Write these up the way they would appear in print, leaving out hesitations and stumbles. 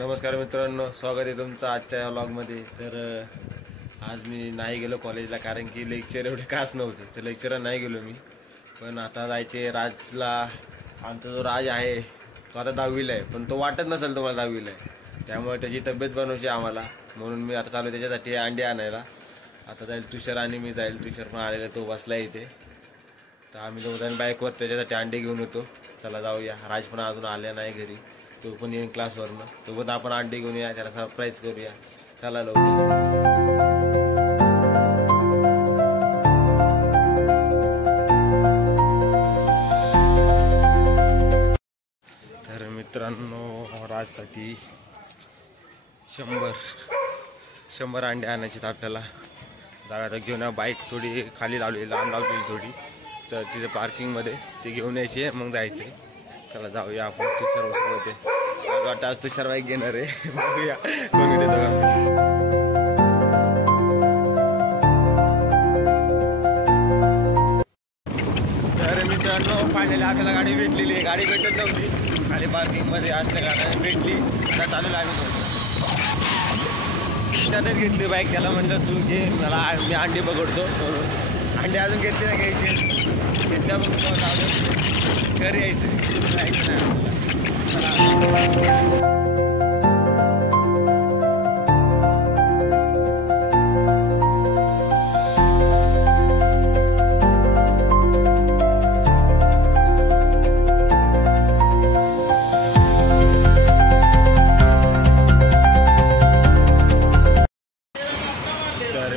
नमस्कार मित्रांनो, स्वागत आहे तुमचं आजच्या व्लॉगमध्ये। तर आज मी नाही गेलो कॉलेजला कारण की लेक्चर एवढे खास नव्हते, तर लेक्चरला नाही गेलो मी। पण आता जायचे राजला। आमचा जो राज आहे तो आता 10वीला आहे, पण तो वाटत नसेल तुम्हाला 10वीला आहे, त्यामुळे त्याची तब्येत बनवायची आम्हाला, म्हणून मी आता चालू त्याच्यासाठी अंडे आणायला। आता जाईल तुषार आणि मी जाईल, तुषार पण आलेला, तो बसला इथे। तर आम्ही दोघं बाईकवर त्याच्यासाठी अंडे घेऊन येतो। चला जाऊया। राज पण अजून आल्या नाही घरी, तो पण येईन क्लासवरनं, तो पण आपण अंडे घेऊन या, त्याला सरप्राईज करूया। चला लवकर। तर मित्रांनो, राजसाठी 100 अंडे आणायचे आपल्याला। जागा तर घेऊन या, बाईक थोडी खाली लावली, लांब लावलेली थोडी, तर तिथे पार्किंगमध्ये ती घेऊन यायची, मग जायचे। चला जाऊया आपण। तुषार होते, वाटतं आज तुषार बाईक घेणार आहे, बघूया कोण देतो का। तर मित्रांनो, फायनली आपल्याला गाडी भेटलेली आहे। गाडी भेटत नव्हती, खाली पार्किंगमध्ये असल्या कारणाने भेटली। आता चालू आम्ही तुषारच घेतली बाईक, त्याला म्हणलं तू घे, मी अंडी पकडतो म्हणून। अंडे अजून घेतले ना, घ्यायचे घेतल्या, मग घरी यायचं, जायचं नाही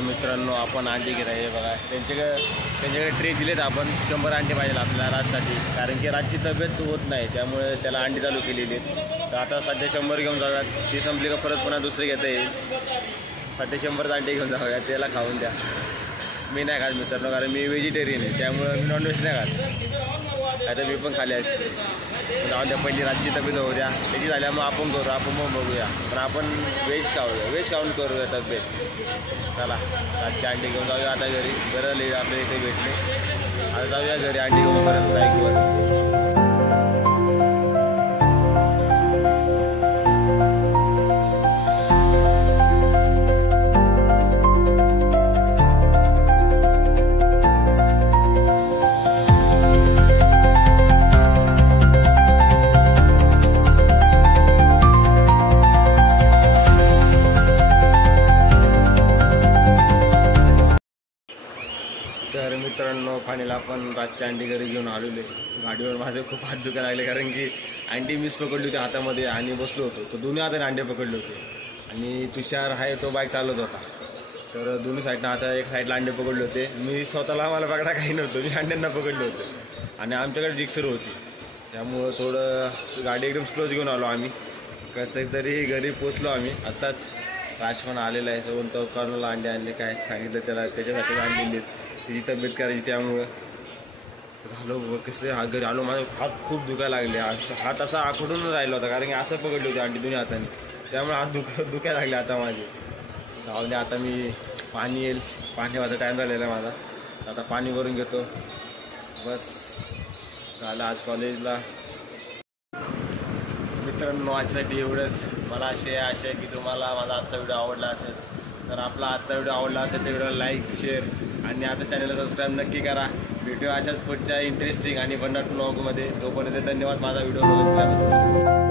मित्रांनो, आपण अंडे घेतले बघा। त्यांच्याकडे ट्रे दिलेत आपण। 100 अंडे पाहिजे आपल्याला राजसाठी, कारण की राजची तब्येत होत नाही, त्यामुळे त्याला अंडी चालू केलेली आहेत। तर आता सध्या 100 घेऊन जाऊयात, ती संपली का परत पुन्हा दुसरे घेता येईल। सध्या 100 अंडे घेऊन जाऊयात, त्याला खाऊन द्या। मी नाही खात मित्रांनो, कारण मी व्हेजिटेरियन आहे, त्यामुळे मी नॉनव्हेज नाही खात, आता मी पण खाली असते। जाऊन द्या, पहिली राजची तब्येत होऊ द्या, त्याची झाल्या मग आपण करू, आपण मग बघूया। पण आपण व्हेज खाऊन करूया तब्येत। चला रातची अंडे घेऊन जाऊया आता घरी। बरं लेट आपल्या इथे भेटले, आता जाऊया घरी अंडे घेऊन परत बाईकवर। तर मित्रांनो, फायनल आपण रातच्या अंडी घरी घेऊन आलेले। गाडीवर माझे खूप हात दुखायला लागले, कारण की अंडी मीच पकडली होती हातामध्ये आणि बसलो होतो, तो दोन्ही हाताने अंडे पकडले होते। आणि तुषार आहे तो बाईक चालवत होता, तर दोन्ही साईडनं आता एक साईडला अंडे पकडले होते। मी स्वतःला मला पकडा काही नव्हतं, मी अंड्यांना पकडले होते आणि आमच्याकडे जिक्सर होती, त्यामुळं थोडं गाडी एकदम स्लोच घेऊन आलो आम्ही। कसं तरी घरी पोचलो आम्ही आत्ताच। राज पण आलेला आहे, तो तो कर्नला अंडे आणले, काय सांगितलं त्याला, त्याच्यासाठी अंडे दिलेत, त्याची तब्येत करायची, त्यामुळं झालं कसं हा घरी आलो। माझा हात खूप दुखायला लागले, हात असा आखडून राहिला होता, कारण की असं पकडले होते अंडी दोन्ही हाताने, त्यामुळे हात दुखायला लागले आता माझे। जाऊन आता मी पाणी येईल, पाणी वाजता टाईम झालेला आहे माझा, आता पाणी भरून घेतो, बस झालं आज कॉलेजला। मित्रांनो, आजसाठी एवढंच। मला आशा आहे की तुम्हाला माझा आजचा व्हिडिओ आवडला असेल। तर आपला आजचा व्हिडिओ आवडला असेल तर व्हिडिओला लाईक, शेअर आणि आपल्या चॅनलला सबस्क्राईब नक्की करा। भेटूया अशाच पुढच्या इंटरेस्टिंग आणि भन्नाट व्लॉगमध्ये। तोपर्यंत धन्यवाद माझा व्हिडिओ बघितल्याबद्दल।